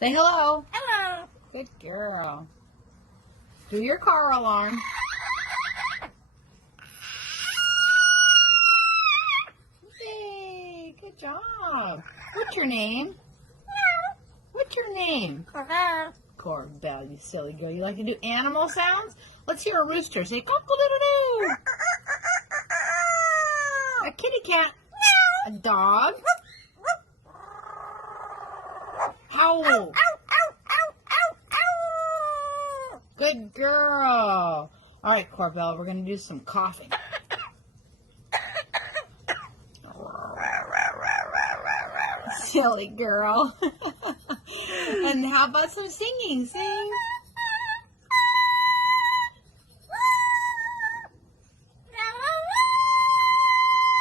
Say hello. Hello. Good girl. Do your car alarm. Yay, good job. What's your name? What's your name? Corbell, you silly girl. You like to do animal sounds? Let's hear a rooster. Say cock-a-doodle-doo. A kitty cat. A dog. Howl. Good girl. All right, Corbell, we're going to do some coughing. Silly girl. And how about some singing? Sing.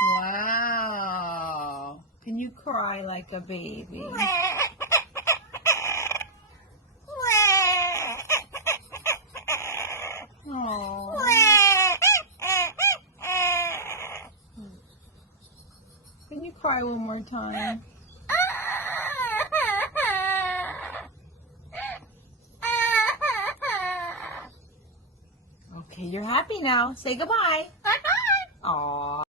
Wow. Can you cry like a baby? Oh. Can you cry one more time? Okay, you're happy now. Say goodbye. Bye-bye. Aww.